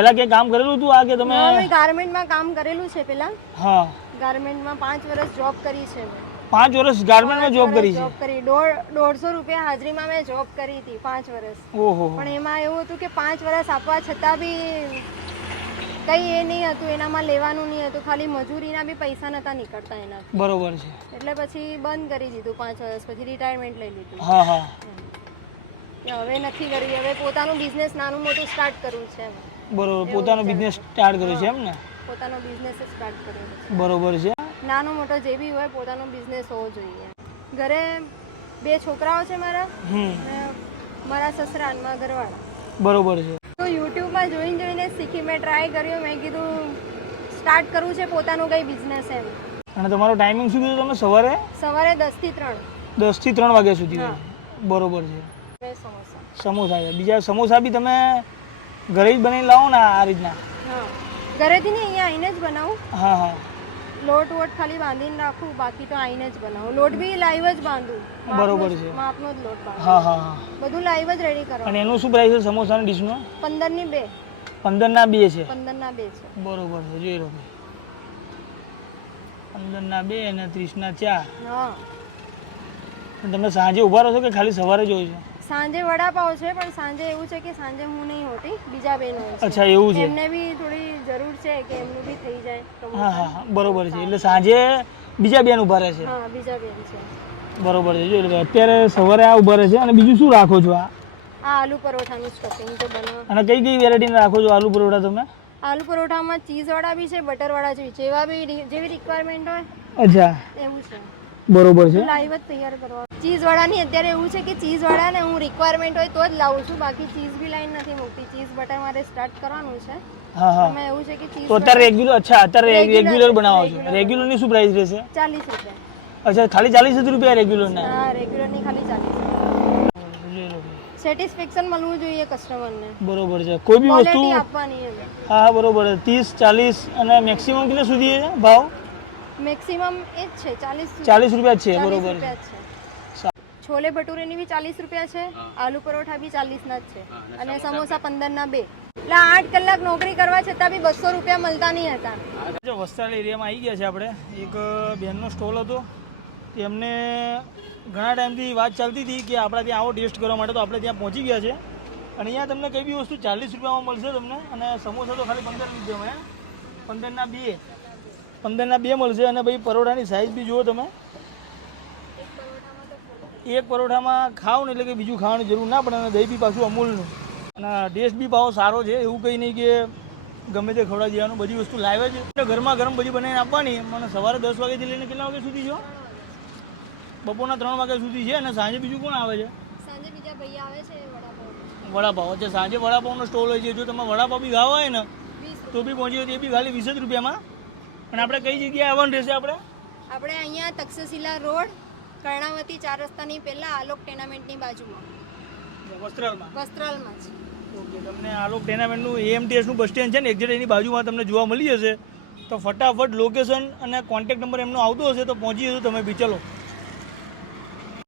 પહેલા કે કામ કરેલું હતું આ કે તમે? મેં ગાર્મેન્ટમાં કામ કરેલું છે પહેલા. હા, ગાર્મેન્ટમાં 5 વર્ષ જોબ કરી છે. 5 વર્ષ ગાર્મેન્ટમાં જોબ કરી છે? જોબ કરી. 150 રૂપિયા હાજરીમાં મેં જોબ કરી હતી 5 વર્ષ. ઓહો. પણ એમાં એવું હતું કે 5 વર્ષ આપવા છતાં બી કઈ એ નહીં હતું, એનામાં લેવાનું નહીં હતું, ખાલી મજૂરીના બી પૈસા નતા નીકળતા એના. બરોબર છે. એટલે પછી બંધ કરી દીધું 5 વર્ષ પછી, રિટાયરમેન્ટ લઈ લીધું. હા હા. હવે નથી કરી, હવે પોતાનું બિઝનેસ નાનું મોટું સ્ટાર્ટ કરવું છે. બરોબર, પોતાનો બિઝનેસ સ્ટાર્ટ કર્યો છે એમ ને? પોતાનો બિઝનેસ સ્ટાર્ટ કર્યો છે. બરોબર છે. નાનો મોટો જે બી હોય પોતાનો બિઝનેસ હોવો જોઈએ. ઘરે 2 છોકરાઓ છે મારા, મારા સસરા અને મારા ઘરવાળા. બરોબર છે. તો યુટ્યુબમાં જોઈને શીખી મેં ટ્રાય કર્યું. મેં કીધું સ્ટાર્ટ કરવું છે પોતાનું કંઈ બિઝનેસ એમ. અને તમારો ટાઈમિંગ શું કીધું તમે? સવારે 10 થી 3. 10 થી 3 વાગ્યા સુધી હોય. બરોબર છે. સમોસા છે. બીજા સમોસા બી તમે ઘરે જ બનાવી લાવો ને આ રીતના? હા, ઘરેથી નહીં, અહીંયા આવીને જ બનાવું. હા હા. લોટ વોટ ખાલી બાંધીને રાખું, બાકી તો આવીને જ બનાવું. લોટ બી લાઈવ જ બાંધું. બરોબર છે. માપનો જ લોટ બાંધું. હા હા હા. બધું લાઈવ જ રેડી કરવાનું. અને એનું શું પ્રાઇસ છે સમોસાની ડીશનો? 15 ની 2. 15 ના 2 છે? 15 ના 2 છે. બરોબર છે, જોઈ લો. 15 ના 2 અને 30 ના 4. હા. તમે સાંજે ઊભા રહો છો કે ખાલી સવારે જ હોય છે? સાંજે વડાપાવ છે, પણ સાંજે એવું છે કે સાંજે હું નહીં હોતી, બીજા બેન હોય છે. અચ્છા, એવું છે. એમને બી થોડી જરૂર છે કે એમનું બી થઈ જાય. હા હા, બરોબર છે. એટલે સાંજે બીજા બેન ઊભા રહે છે? હા, બીજા બેન છે. બરોબર છે. જોઈ લો, અત્યારે સવારે આ ઊભા રહે છે. અને બીજું શું રાખો છો? આ આલુ પરોઠાનું સ્ટફિંગ તો બનાવો. અને કઈ કઈ વેરાયટીના રાખો છો આલુ પરોઠા તમે? આલુ પરોઠામાં ચીઝવાળા બી છે, બટરવાળા છે, જેવી રિક્વાયરમેન્ટ હોય. અચ્છા, એવું છે. બરોબર છે. લાઈવ જ તૈયાર કરવા. ચીઝવાળાની અત્યારે એવું છે કે ચીઝવાળા ને હું રિક્વાયરમેન્ટ હોય તો જ લાવું છું, બાકી ચીઝ બી લાઈન નથી મૂકતી. ચીઝ બટર મારે સ્ટાર્ટ કરવાનું છે. હા હા. એમાં એવું છે કે ચીઝ તો અત્યારે રેગ્યુલર, અચ્છા અત્યારે રેગ્યુલર બનાવો છો? રેગ્યુલરની શું પ્રાઇસ રહેશે? 40 રૂપિયા. અચ્છા, ખાલી 40 રૂપિયા રેગ્યુલરના? હા, રેગ્યુલરની ખાલી 40 રૂપિયા. સેટિસ્ફેક્શન મળવું જોઈએ કસ્ટમરને. બરોબર છે. કોઈ બી વસ્તુ આપવાની એમ. હા, બરોબર. 30, 40 અને મેક્સિમમ કેટલા સુધી છે ભાવ? મેક્સિમમ એ જ છે 40 રૂપિયા જ છે. બરોબર છે. છોલે ભટુરેની બી 40 રૂપિયા છે, આલુ પરોઠા બી 40 ના જ છે, અને સમોસા 15 ના 2. એટલે 8 કલાક નોકરી કરવા છતાં બી 200 રૂપિયા મળતા નહીં હતા. જો વસ્ત્રાલ એરિયામાં આવી ગયા છે આપણે. એક બેનનો સ્ટોલ હતો, તેમને ઘણા ટાઈમથી વાત ચાલતી હતી કે આપણે ત્યાં આવો ટેસ્ટ કરવા માટે, તો આપણે ત્યાં પહોંચી ગયા છે. અને અહીંયા તમને કઈ બી વસ્તુ 40 રૂપિયામાં મળશે તમને. અને સમોસા તો ખાલી 15 રૂપિયામાં. 15 ના 2. 15 ના 2 મળશે. અને ભાઈ પરોઠાની સાઇઝ બી જુઓ તમે. એક પરોઠામાં ખાવ ને એટલે કે બીજું ખાવાની જરૂર ના પડે. અને દહીં બી પાછું અમૂલનું. અને ટેસ્ટ બી ભાવ સારો છે. એવું કંઈ નહીં કે ગમે તે ખવડાવી દેવાનું. બધી વસ્તુ લાવે છે. ઘરમાં ગરમ બધી બનાવીને આપવાની. મને સવારે 10 વાગ્યાથી લઈને કેટલા વાગ્યા સુધી છો? બપોરના 3 વાગ્યા સુધી છે. અને સાંજે બીજું કોણ આવે છે? સાંજે બીજા ભાઈ આવે છે વડાપાવ. વડાપાવ. અચ્છા, સાંજે વડાપાવનો સ્ટોલ હોય છે. જો તમે વડાપાવ બી ખાવા હોય ને તો બી પહોંચી હોય, એ બી ખાલી 20 રૂપિયામાં. અને આપણે કઈ જગ્યાએ આવવાનું રહેશે? આપણે અહીંયા તક્ષશિલા રોડ, કર્ણાવતી 4 રસ્તાની પહેલા આલોક ટેનામેન્ટની બાજુમાં, વસ્ત્રાલમાં જ. ઓકે, તમને આલોક ટેનામેન્ટનું એએમટીએસનું બસ સ્ટેન્ડ છે ને, એક્ઝેક્ટ એની બાજુમાં તમને જોવા મળી જશે. તો ફટાફટ લોકેશન અને કોન્ટેક્ટ નંબર એમનો આવતો હશે તો પહોંચી જશો તમે બી. ચલો.